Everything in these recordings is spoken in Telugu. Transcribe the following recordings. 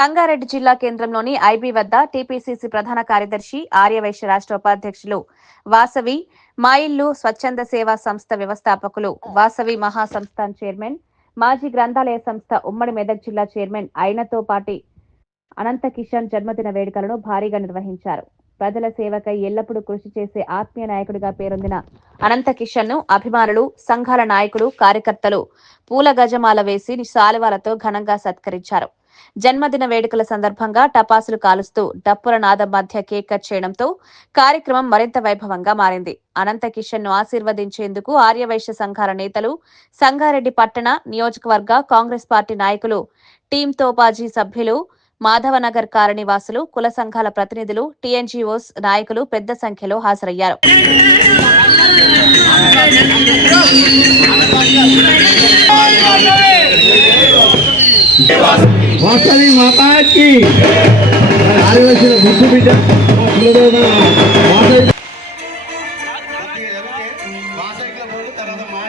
సంగారెడ్డి జిల్లా కేంద్రంలోని ఐబీ వద్ద టీపీసీసీ ప్రధాన కార్యదర్శి ఆర్యవైశ్య రాష్ట్ర ఉపాధ్యక్షులు వాసవి మాయిల్లు స్వచ్ఛంద సేవా సంస్థ వ్యవస్థాపకులు వాసవి మహాసంస్థాన్ చైర్మన్ మాజీ గ్రంథాలయ సంస్థ ఉమ్మడి మెదక్ జిల్లా చైర్మన్ అయినతో పాటి అనంత కిషన్ జన్మదిన వేడుకలను భారీగా నిర్వహించారు. ప్రజల సేవకై ఎల్లప్పుడూ కృషి చేసే ఆత్మీయ నాయకుడిగా పేరొందిన అనంత కిషన్ను అభిమానులు సంఘాల నాయకులు కార్యకర్తలు పూల గజమాల వేసి శాలువాలతో ఘనంగా సత్కరించారు. జన్మదిన వేడుకల సందర్భంగా టపాసులు కాలుస్తూ డప్పుల నాదం మధ్య కేక్ కట్ చేయడంతో కార్యక్రమం మరింత వైభవంగా మారింది. అనంత కిషన్ను ఆశీర్వదించేందుకు ఆర్యవైశ్య సంఘాల నేతలు సంగారెడ్డి పట్టణ నియోజకవర్గ కాంగ్రెస్ పార్టీ నాయకులు టీం తోపాజీ సభ్యులు మాధవనగర్ కారణివాసులు కుల సంఘాల ప్రతినిధులు టీఎన్జీఓస్ నాయకులు పెద్ద సంఖ్యలో హాజరయ్యారు. వాసవి మాతాకి ఆదివాసీల గుర్తు బిడ్డ మా కులదేవత తర్వాత మా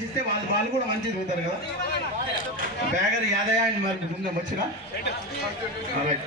ఇల్లు ఇస్తే వాళ్ళు వాళ్ళు కూడా మంచిగా తిరుగుతారు కదా? బ్యాగర్ యాదయ్య అండ్ మరి ముందే వచ్చినా రైట్